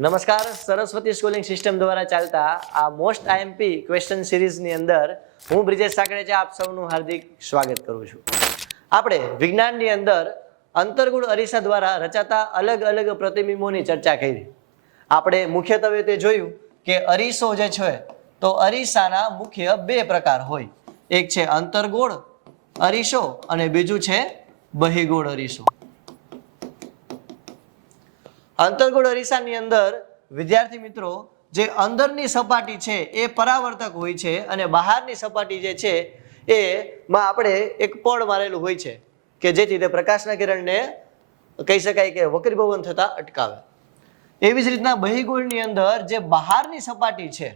નમસ્કાર, Saraswati schooling system દ્વારા ચાલતા આ મોસ્ટ આઈએમપી ક્વેશ્ચન સિરીઝની અંદર હું બ્રિજેશ સાકરેચા આપ સૌનું હાર્દિક સ્વાગત કરું છું. આપણે વિજ્ઞાનની અંદર અંતર્ગુણ અરીસા દ્વારા રચાતા અલગ અલગ પ્રતિબિંબોની ચર્ચા કરી. આપણે મુખ્યત્વે તે જોયું કે અરીસો જે છે તો અરીસાના મુખ્ય બે પ્રકાર હોય. એક છે અંતર્ગોળ અરીસો અને બીજું છે બહિગોળ અરીસો. અંતર્ગોળ અરીસાની અંદર વિદ્યાર્થી મિત્રો જે અંદરની સપાટી છે એ પરાવર્તક હોય છે અને બહારની સપાટી જે છે એમાં આપણે એક પડ મારેલું હોય છે કે જેથી તે પ્રકાશના કિરણને કહી શકાય કે વક્રીભવન થતા અટકાવે. એવી જ રીતના બહિગોળની અંદર જે બહારની સપાટી છે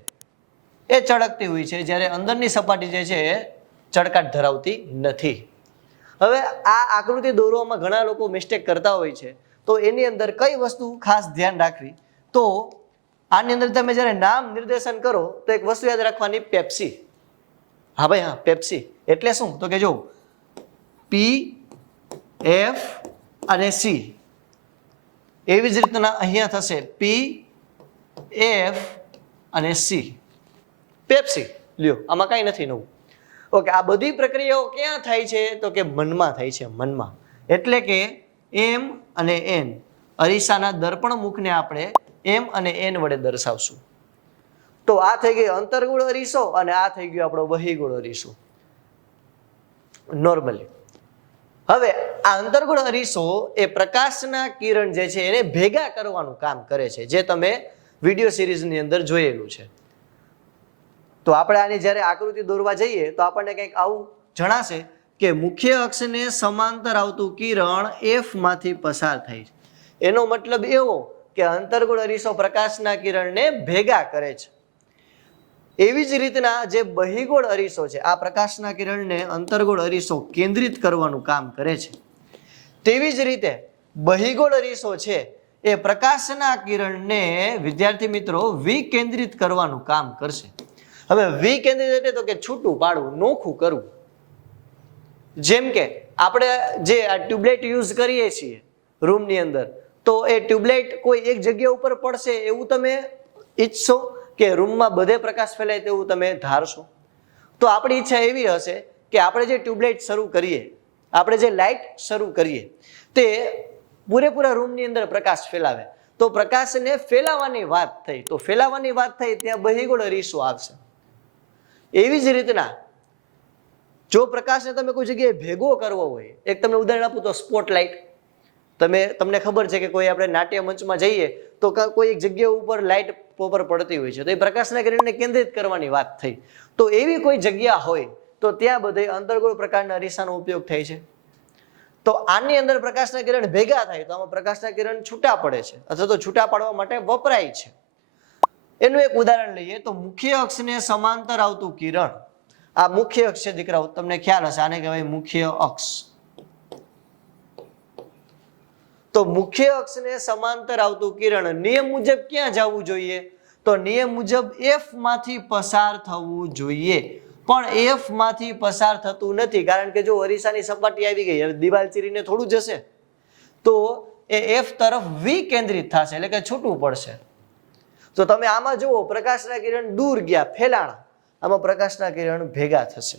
એ ચળકતી હોય છે, જ્યારે અંદરની સપાટી જે છે એ ચળકાટ ધરાવતી નથી. હવે આ આકૃતિ દોરવામાં ઘણા લોકો મિસ્ટેક કરતા હોય છે, તો એની અંદર કઈ વસ્તુ ખાસ ધ્યાન રાખવી, તો આની અંદર તમે જ્યારે નામ નિર્દેશન કરો તો એક વસ્તુ યાદ રાખવાની, પેપ્સી. હા ભાઈ, હા, પેપ્સી એટલે શું? તો કે જો પી એફ અને સી, એવી જ રીતના અહીંયા થશે પી એફ અને સી, પેપ્સી. લ્યો, આમાં કઈ નથી નવું. ઓકે, આ બધી પ્રક્રિયાઓ ક્યાં થાય છે? તો કે મનમાં થાય છે, મનમાં. એટલે કે એમ અને એન, અરીસાના દર્પણ મુખને આપણે એમ અને એન વડે દર્શાવશું. તો આ થઈ ગઈ અંતર્ગોળ અરીસો અને આ થઈ ગયો આપણો બહિગોળ અરીસો નોર્મલી. હવે આ અંતર્ગોળ અરીસો એ પ્રકાશના કિરણ જે છે એને ભેગા કરવાનું કામ કરે છે, જે તમે વિડીયો સિરીઝની અંદર જોયેલું છે. તો આપણે આની જ્યારે આકૃતિ દોરવા જઈએ તો આપણને કંઈક આવું જણાશે કે મુખ્ય અક્ષને સમાંતર આવતું કિરણ એફ માંથી પસાર થાય છે. એનો મતલબ એવો કે અંતર્ગોળ અરીસો પ્રકાશના કિરણને ભેગા કરે છે. એવી જ રીતના જે બહિગોળ અરીસો છે, આ પ્રકાશના કિરણને અંતર્ગોળ અરીસો કેન્દ્રિત કરવાનું કામ કરે છે. તેવી જ રીતે બહિગોળ અરીસો છે એ પ્રકાશના કિરણને વિદ્યાર્થી મિત્રો વિકેન્દ્રિત કરવાનું કામ કરશે. હવે વિકેન્દ્રિત એટલે તો કે છૂટું પાડવું, નોખું કરવું. જેમ કે આપણે જે આ ટ્યુબલાઇટ યુઝ કરીએ છીએ રૂમની અંદર, તો એ ટ્યુબલાઇટ કોઈ એક જગ્યા ઉપર પડશે એવું તમે ઈચ્છશો કે રૂમમાં બધે પ્રકાશ ફેલાય તેવું તમે ધારશો? તો આપણી ઈચ્છા એવી હશે કે આપણે જે ટ્યુબલાઇટ શરૂ કરીએ, આપણે જે લાઇટ શરૂ કરીએ તે પૂરેપૂરા રૂમની અંદર પ્રકાશ ફેલાવે. તો પ્રકાશને ફેલાવાની વાત થઈ, તો ફેલાવાની વાત થઈ ત્યાં બહિગોળ અરીસો આવશે. એવી જ રીતના જો પ્રકાશને તમે કોઈ જગ્યાએ ભેગો કરવો હોય, એક તમને ઉદાહરણ આપું તો સ્પોટલાઇટ. તમને ખબર છે કે કોઈ આપણે નાટ્ય મંચમાં જઈએ તો કોઈ એક જગ્યા ઉપર લાઇટ ઉપર પડતી હોય છે, તો એ પ્રકાશના કિરણને કેન્દ્રિત કરવાની વાત થઈ. તો એવી કોઈ જગ્યા હોય તો ત્યાં બધે અંતર્ગોળ પ્રકારના અરીસાનો ઉપયોગ થાય છે. તો આની અંદર પ્રકાશના કિરણ ભેગા થાય તો આમાં પ્રકાશના કિરણ છૂટા પડે છે અથવા તો છૂટા પાડવા માટે વપરાય છે. એનું એક ઉદાહરણ લઈએ તો મુખ્ય અક્ષને સમાંતર આવતું કિરણ, આ મુખ્ય અક્ષ છે દીકરાઓ, તમને ખ્યાલ હશે, આને કહેવાય મુખ્ય અક્ષ. તો મુખ્ય અક્ષને સમાંતર આવતું કિરણ નિયમ મુજબ ક્યાં જવું જોઈએ? તો નિયમ મુજબ એફ માંથી પસાર થવું જોઈએ. પણ એફ માંથી પસાર થતું નથી, કારણ કે જો અરીસાની સપાટી આવી ગઈ, હવે દિવાલ ચીરીને થોડું જશે તો એ એફ તરફ વિકેન્દ્રિત થશે, એટલે કે છૂટું પડશે. તો તમે આમાં જુઓ, પ્રકાશના કિરણ દૂર ગયા, ફેલાણા, આમાં પ્રકાશના કિરણ ભેગા થશે.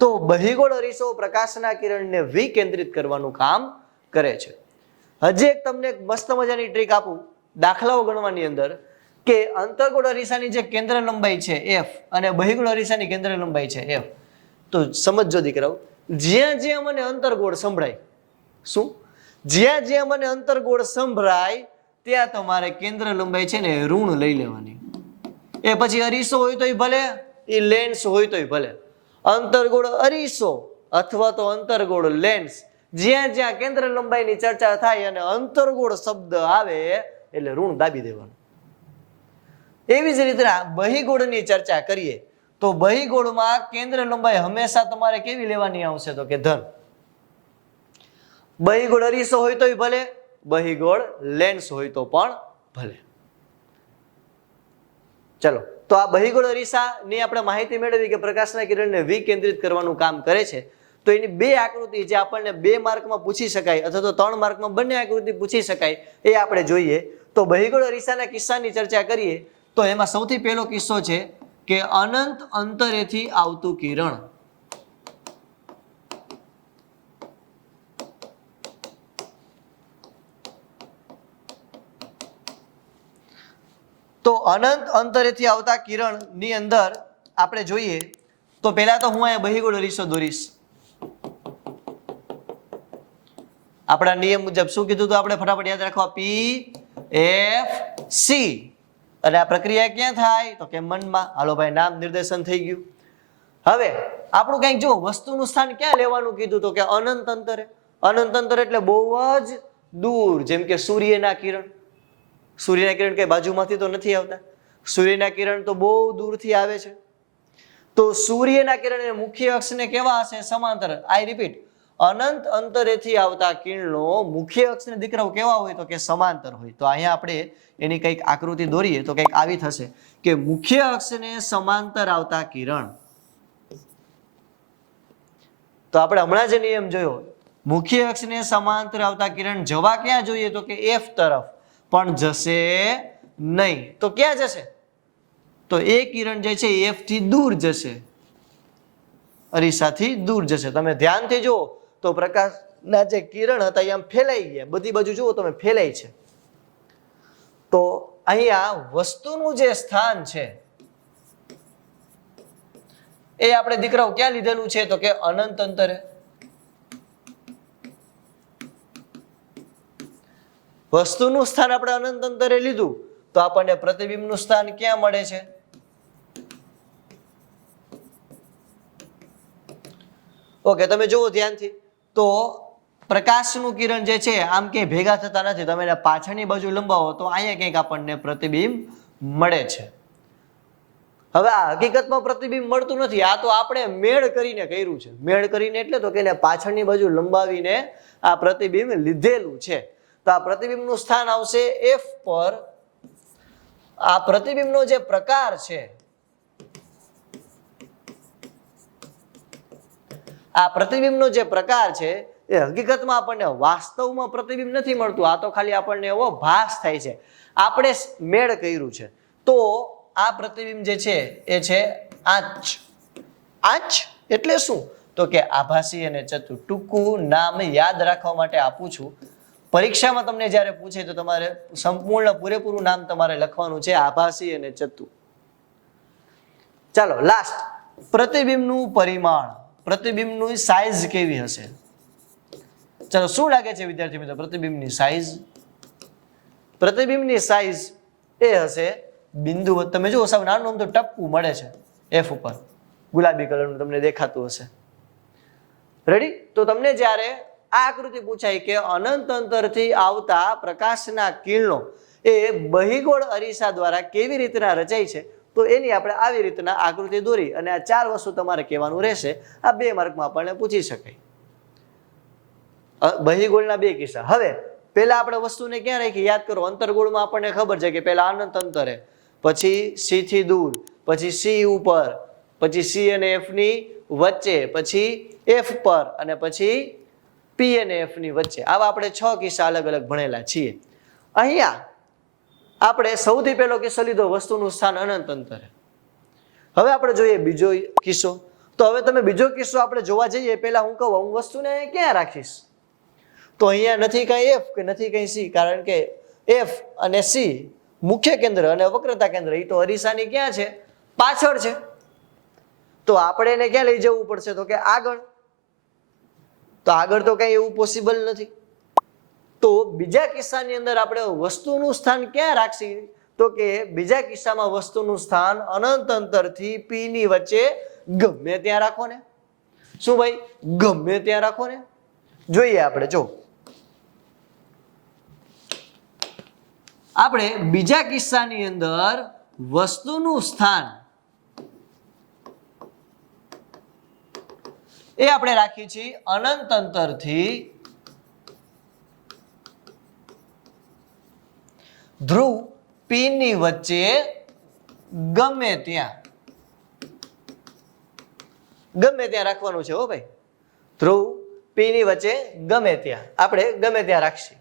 તો બહિગોળ અરીસો પ્રકાશના કિરણને વિકેન્દ્રિત કરવાનું કામ કરે છે. હજી એક તમને મસ્ત મજાની ટ્રીક આપું દાખલાઓ ગણવાની અંદર, કે અંતર્ગોળ અરીસાની જે કેન્દ્ર લંબાઈ છે એફ અને બહિગોળ અરીસાની કેન્દ્ર લંબાઈ છે એફ. તો સમજો દીકરાઓ, જ્યાં જ્યાં મને અંતર્ગોળ સંભળાય, શું? જ્યાં જ્યાં મને અંતર્ગોળ સંભળાય ત્યાં તમારે કેન્દ્ર લંબાઈ છે ને ઋણ લઈ લેવાની. એ પછી અરીસો હોય તોય ભલે, એ લેન્સ હોય તોય ભલે. અંતર્ગોળ અરીસો અથવા તો અંતર્ગોળ લેન્સ, જ્યાં જ્યાં કેન્દ્ર લંબાઈની ચર્ચા થાય અને અંતર્ગોળ શબ્દ આવે એટલે ઋણ દાબી દેવાનું. એવી જ રીતના બહિગોળની ચર્ચા કરીએ તો બહિગોળમાં કેન્દ્ર લંબાઈ હંમેશા તમારે કેવી લેવાની આવશે? તો કે ધન. બહિગોળ અરીસો હોય તોય ભલે, બહિગોળ લેન્સ હોય તો પણ ભલે. ચલો, તો આ બહિગોળ અરીસાની આપણે માહિતી મેળવી કે પ્રકાશના કિરણને વિકેન્દ્રિત કરવાનું કામ કરે છે. તો એની બે આકૃતિ જે આપણને 2 માર્કમાં પૂછી શકાય અથવા તો 3 માર્કમાં બંને આકૃતિ પૂછી શકાય એ આપણે જોઈએ. તો બહિર્ગોળ અરીસાના કિસ્સાની ચર્ચા કરીએ તો એમાં સૌથી પહેલો કિસ્સો છે કે અનંત અંતરેથી આવતું કિરણ. તો અનંત અંતરેથી આવતા કિરણ ની અંદર આપણે જોઈએ તો પહેલા તો હું અહીંયા બહિર્ગોળ અરીસો દોરીશ. આપણા નિયમ મુજબ શું કીધું તો આપણે ફટાફટ યાદ રાખવા પી એફ સી અને આ પ્રક્રિયા ક્યાં થાય તો કે મનમાં. હાલો ભાઈ નામ નિર્દેશન થઈ ગયું. હવે આપણું કંઈક જો વસ્તુનું સ્થાન ક્યાં લેવાનું કીધું તો કે અનંત અંતરે. અનંત અંતર એટલે બહુ જ દૂર, જેમ કે સૂર્યના કિરણ. સૂર્યના કિરણ કઈ બાજુમાંથી તો નથી આવતા, સૂર્યના કિરણ તો બહુ દૂરથી આવે છે. તો સૂર્યના કિરણ એ મુખ્ય અક્ષને કેવા હશે સમાંતર. આઈ રિપીટ, અનંત અંતરેથી આવતા કિરણો મુખ્ય અક્ષને દીકરાઓ કેવા હોય તો કે સમાંતર હોય. તો અહીંયા આપણે એની કંઈક આકૃતિ દોરીએ તો કંઈક આવી થશે કે મુખ્ય અક્ષને સમાંતર આવતા કિરણ. તો આપણે હમણાં જ નિયમ જોયો, મુખ્ય અક્ષને સમાંતર આવતા કિરણ જવા ક્યાં જોઈએ તો કે એફ તરફ, પણ જશે નહીં. તો ક્યાં જશે તો એ કિરણ જે છે એફ થી દૂર જશે, અરીસાથી દૂર જશે. તમે ધ્યાનથી જુઓ તો પ્રકાશના જે કિરણ હતા એ આમ ફેલાઈ ગયા, બધી બાજુ જુઓ તમે ફેલાય છે. તો અહીંયા વસ્તુનું જે સ્થાન છે એ આપણે દીકરાઓ ક્યાં લીધેલું છે તો કે અનંત અંતરે. વસ્તુનું સ્થાન આપણે અનંત અંતરે લીધું તો આપણને પ્રતિબિંબનું સ્થાન ક્યાં મળે છે? ઓકે, તમે જુઓ ધ્યાનથી તો પ્રકાશનું કિરણ જે છે આમ ક્યાંય ભેગા થતા નથી. તમે એને પાછળની બાજુ લંબાવો તો અહીંયા ક્યાંક આપણને પ્રતિબિંબ મળે છે. હવે આ હકીકતમાં પ્રતિબિંબ મળતું નથી, આ તો આપણે મેળ કરીને કર્યું છે. મેળ કરીને એટલે તો કે એને પાછળની બાજુ લંબાવીને આ પ્રતિબિંબ લીધેલું છે. તો આ પ્રતિબિંબનું સ્થાન આવશે એફ પર. આ પ્રતિબિંબનો જે પ્રકાર છે, આ પ્રતિબિંબનો જે પ્રકાર છે એ હકીકતમાં આપણને વાસ્તવમાં પ્રતિબિંબ નથી મળતું, આ તો ખાલી આપણને એવો ભાસ થાય છે, આપણે મેળ કર્યું છે. તો આ પ્રતિબિંબ જે છે એ છે આંચ. આંચ એટલે શું તો કે આભાસી અને ચતુ. ટૂંકું નામ યાદ રાખવા માટે આપું છું. પરીક્ષામાં તમને જ્યારે પૂછે તો તમારે સંપૂર્ણ પૂરેપૂરું નામ તમારે લખવાનું છે, આભાસી અને ચતુ. ચાલો લાસ્ટ, પ્રતિબિંબનું પરિમાણ, પ્રતિબિંબની સાઈઝ કેવી હશે? ચાલો શું લાગે છે વિદ્યાર્થી મિત્રો પ્રતિબિંબની સાઈઝ? પ્રતિબિંબની સાઈઝ એ હશે બિંદુ. તમે જુઓ સાવ નાનું આમ તો ટપકું મળે છે એફ ઉપર, ગુલાબી કલરનું તમને દેખાતું હશે. રેડી? તો તમને જ્યારે આ આકૃતિ પૂછાય કે અનંત અંતરથી આવતા પ્રકાશના કિરણો એ બહિર્ગોળ અરીસા દ્વારા કેવી રીતના રચાય છે, તો એની આપણે આવી રીતના આકૃતિ દોરી અને આ 4 વસ્તુ તમારે કહેવાનું રહેશે. આ 2 માર્કમાં આપણને પૂછી શકાય. બહિર્ગોળના 2 કિસ્સા. હવે પહેલા આપણે વસ્તુને ક્યાં રાખી યાદ કરો. અંતર્ગોળમાં આપણને ખબર છે કે પહેલા અનંત અંતરે, પછી સી થી દૂર, પછી સી ઉપર, પછી સી અને એફ ની વચ્ચે, પછી એફ પર અને પછી પી અને એફ ની વચ્ચે. આવા આપણે 6 કિસ્સા અલગ અલગ ભણેલા છીએ. અહીંયા આપણે સૌથી પહેલો કિસ્સો લીધો વસ્તુનું સ્થાન અનંત અંતરે. હવે આપણે જોઈએ બીજો કિસ્સો. તો હવે તમે બીજો કિસ્સો આપણે જોવા જઈએ પહેલા હું કહું હું વસ્તુને ક્યાં રાખીશ? તો અહીંયા નથી કઈ એફ કે નથી કઈ સી, કારણ કે એફ અને સી મુખ્ય કેન્દ્ર અને વક્રતા કેન્દ્ર એ તો અરીસાની ક્યાં છે? પાછળ છે. તો આપણે એને ક્યાં લઈ જવું પડશે તો કે આગળ. તો આગળ તો કઈ એવું પોસિબલ નથી. તો બીજા કિસ્સાની અંદર આપણે વસ્તુનું સ્થાન ક્યાં રાખશી તો કે બીજા કિસ્સામાં વસ્તુનું સ્થાન અનંત અંતરથી પી ની વચ્ચે ગમે ત્યાં રાખો ને. શું ભાઈ? ગમે ત્યાં રાખો ને. જોઈએ આપણે, જો આપણે બીજા કિસ્સાની અંદર વસ્તુનું સ્થાન એ આપણે રાખીએ છીએ અનંત અંતરથી ધ્રુવ પી ની વચ્ચે ગમે ત્યાં રાખવાનું છે. હો ભાઈ, ધ્રુવ પી ની વચ્ચે ગમે ત્યાં, આપણે ગમે ત્યાં રાખીએ.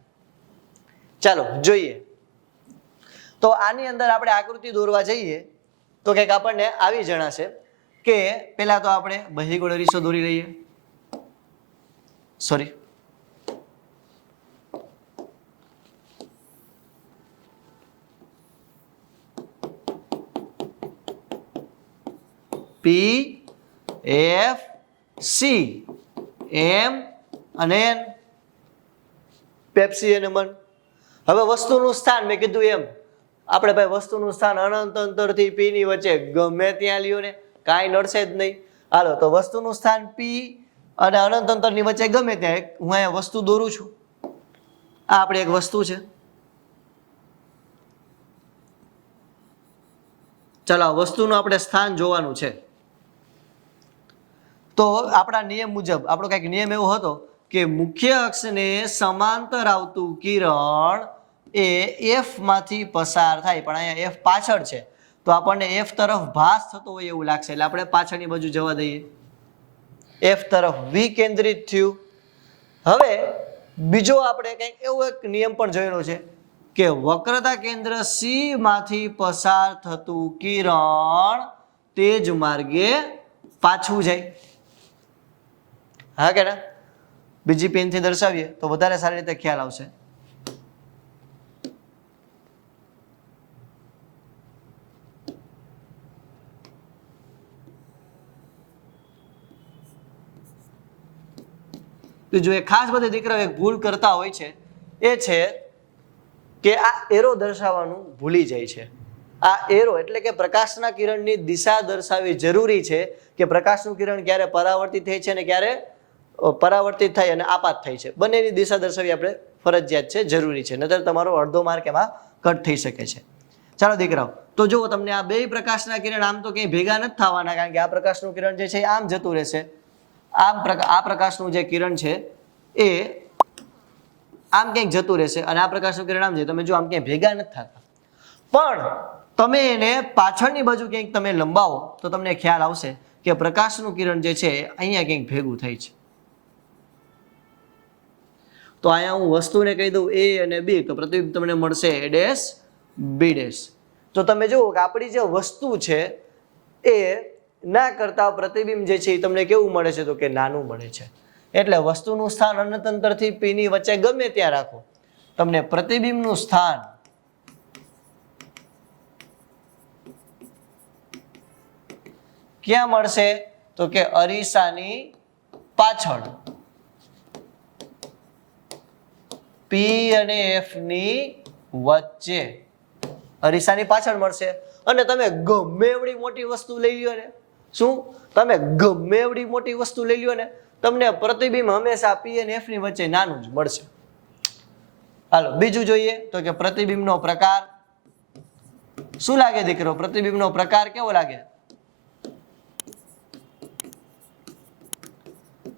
ચાલો જોઈએ. તો આની અંદર આપણે આકૃતિ દોરવા જઈએ તો કંઈક આપણને આવી જણાશે કે પેલા તો આપણે બહિગોળ અરીસો દોરી લઈએ. Sorry, P F C M અને એન, પેપ્સી અને મન. હવે વસ્તુનું સ્થાન મેં કીધું એમ આપણે ભાઈ વસ્તુનું સ્થાન અનંત અંતરથી પી ની વચ્ચે ગમે ત્યાં લ્યો ને કાંઈ નડશે જ નહીં. હાલો તો વસ્તુનું સ્થાન પી અને અનંત અંતરની વચ્ચે ગમે ત્યાં હું અહીંયા વસ્તુ દોરું છું. આ આપણે એક વસ્તુ છે. ચાલો આ વસ્તુનું આપણે સ્થાન જોવાનું છે. તો આપણા નિયમ મુજબ આપણો કંઈક નિયમ એવો હતો કે મુખ્ય અક્ષને સમાંતર આવતું કિરણ એ એફ માંથી પસાર થાય, પણ અહીંયા એફ પાછળ છે તો આપણને એફ તરફ ભાસ થતો હોય એવું લાગશે, એટલે આપણે પાછળની બાજુ જવા દઈએ. એફ તરફ વિકેન્દ્રિત થયું. હવે બીજો આપણે કંઈક એવો એક નિયમ પણ જોયેલો છે કે વક્રતા કેન્દ્ર સી માંથી પસાર થતું કિરણ તે જ માર્ગે પાછું જાય. હા કે ના? બીજી પેનથી દર્શાવીએ તો વધારે સારી રીતે ખ્યાલ આવશે. બીજું એક ખાસ બધી દીકરાઓ એક ભૂલ કરતા હોય છે એ છે કે આ એરો દર્શાવવાનું ભૂલી જાય છે. આ એરો એટલે કે પ્રકાશના કિરણની દિશા દર્શાવવી જરૂરી છે કે પ્રકાશનું કિરણ ક્યારે પરાવર્તિત થાય છે અને ક્યારે પરાવર્તિત થાય અને આપાત થાય છે. બંનેની દિશા દર્શાવવી આપણે ફરજિયાત છે, જરૂરી છે, નહીતર તમારો અડધો માર્ક એમાં કટ થઈ શકે છે. ચાલો દીકરાઓ, તો જુઓ તમને આ બે પ્રકાશના કિરણ આમ તો ક્યાંય ભેગા નથી થવાના, કારણ કે આ પ્રકાશનું કિરણ જે છે એ આમ જતું રહેશે. આ પ્રકાશનું જે કિરણ છે એ આમ ક્યાંક જતું રહેશે અને આ પ્રકાશનું કિરણ આમ છે. તમે જો આમ ક્યાંય ભેગા નથી થતા, પણ તમે એને પાછળની બાજુ ક્યાંક તમે લંબાવો તો તમને ખ્યાલ આવશે કે પ્રકાશનું કિરણ જે છે અહીંયા ક્યાંક ભેગું થાય છે. તો અહીંયા હું વસ્તુને કહી દઉં એ અને બી, તો પ્રતિબિંબ તમને મળશે એ ડેશ બી ડેશ. તો તમે જુઓ કે આપણી જે વસ્તુ છે એ ના કરતા પ્રતિબિંબ જે છે એ તમને કેવું મળે છે તો કે નાનું મળે છે. એટલે વસ્તુનું સ્થાન અનંત અંતરથી પી ની વચ્ચે ગમે ત્યાં રાખો, તમને પ્રતિબિંબનું સ્થાન ક્યાં મળશે તો કે અરીસાની પાછળ, પી અને એફ ની વચ્ચે અરીસાની પાછળ મળશે. અને તમે ગમે એવડી મોટી વસ્તુ લઈ લ્યો ને, શું તમે ગમે એવડી મોટી વસ્તુ લઈ લ્યો ને, તમને પ્રતિબિંબ હંમેશા પી અને એફ ની વચ્ચે નાનું જ મળશે. હાલો બીજું જોઈએ તો કે પ્રતિબિંબનો પ્રકાર શું લાગે દીકરો? પ્રતિબિંબનો પ્રકાર કેવો લાગે?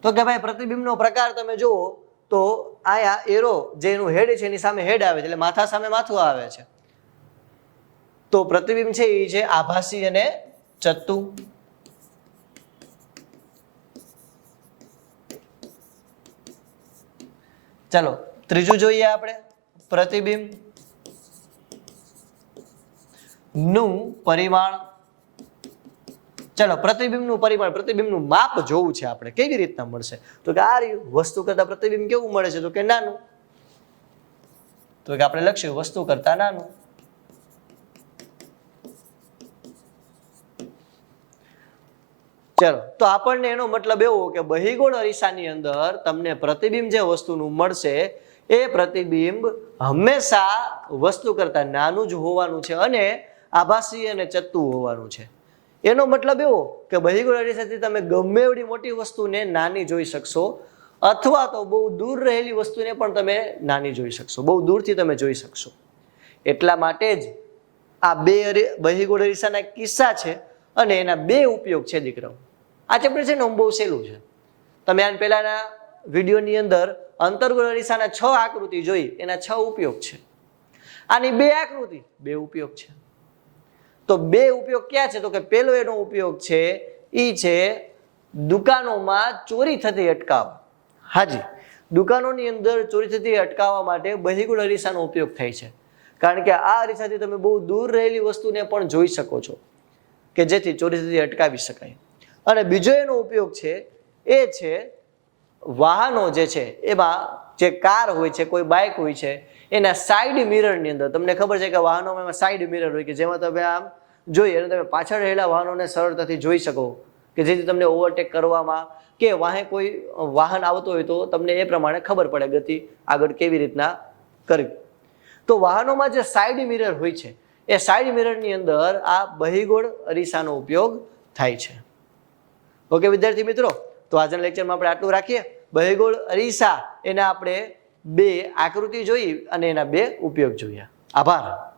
તો કે ભાઈ પ્રતિબિંબનો પ્રકાર તમે જુઓ તો આયા એરો જે એનું હેડ છે એની સામે હેડ આવે છે, એટલે માથા સામે માથું આવે છે. તો પ્રતિબિંબ છે એ છે આભાસી અને ચત્તુ. ચાલો ત્રીજું જોઈએ આપણે પ્રતિબિંબ નું પરિમાણ. ચાલો પ્રતિબિંબનું પરિમાણ, પ્રતિબિંબનું માપ જોવું છે આપણે, કેવી રીતના મળશે તો કે આ રહ્યું વસ્તુ કરતા પ્રતિબિંબ કેવું મળે છે તો કે નાનું. તો કે આપણે લખ્યું વસ્તુ કરતા નાનું. ચલો તો આપણને એનો મતલબ એવો કે બહિગોળ અરીસાની અંદર તમને પ્રતિબિંબ જે વસ્તુનું મળશે એ પ્રતિબિંબ હંમેશા વસ્તુ કરતા નાનું જ હોવાનું છે અને આભાસી અને ચત્તુ હોવાનું છે. એનો મતલબ એવો કે બહિગોળ અરીસાથી તમે ગમે એવડી મોટી વસ્તુને નાની જોઈ શકશો, અથવા તો બહુ દૂર રહેલી વસ્તુને પણ તમે નાની જોઈ શકશો, બહુ દૂરથી તમે જોઈ શકશો. એટલા માટે જ આ બે બહિગોળ અરીસાના કિસ્સા છે અને એના બે ઉપયોગ છે દીકરાઓ. આ ચેપ્ટર છે ને બહુ સહેલું છે. તમે આના પહેલાના વિડીયોની અંદર અંતર્ગોળ અરીસાના 6 આકૃતિ જોઈ, એના 6 ઉપયોગ છે. આની 2 આકૃતિ 2 ઉપયોગ છે. તો 2 ઉપયોગ ક્યાં છે તો કે પહેલો એનો ઉપયોગ છે ઈ છે દુકાનોમાં ચોરી થતી અટકાવવા. હાજી, દુકાનોની અંદર ચોરી થતી અટકાવવા માટે બહિર્ગોળ અરીસાનો ઉપયોગ થાય છે. કારણ કે આ અરીસાથી તમે બહુ દૂર રહેલી વસ્તુને પણ જોઈ શકો છો કે જેથી ચોરી થતી અટકાવી શકાય. અને બીજો એનો ઉપયોગ છે એ છે વાહનો જે છે એમાં જે કાર હોય છે, કોઈ બાઇક હોય છે, એના સાઈડ મિરરની અંદર તમને ખબર છે કે વાહનોમાં એમાં સાઈડ મિરર હોય કે જેમાં તમે આમ જોઈ અને તમે પાછળ રહેલા વાહનોને સરળતાથી જોઈ શકો કે જેથી તમને ઓવરટેક કરવામાં કે વાહે કોઈ વાહન આવતો હોય તો તમને એ પ્રમાણે ખબર પડે ગતિ આગળ કેવી રીતના કરવી. તો વાહનોમાં જે સાઈડ મિરર હોય છે એ સાઈડ મિરરની અંદર આ બહિર્ગોળ અરીસાનો ઉપયોગ થાય છે. ઓકે વિદ્યાર્થી મિત્રો, તો આજના લેક્ચરમાં આપણે આટલું રાખીએ. બહિર્ગોળ અરીસા એના આપણે 2 આકૃતિ જોઈ અને એના 2 ઉપયોગ જોયા. આભાર.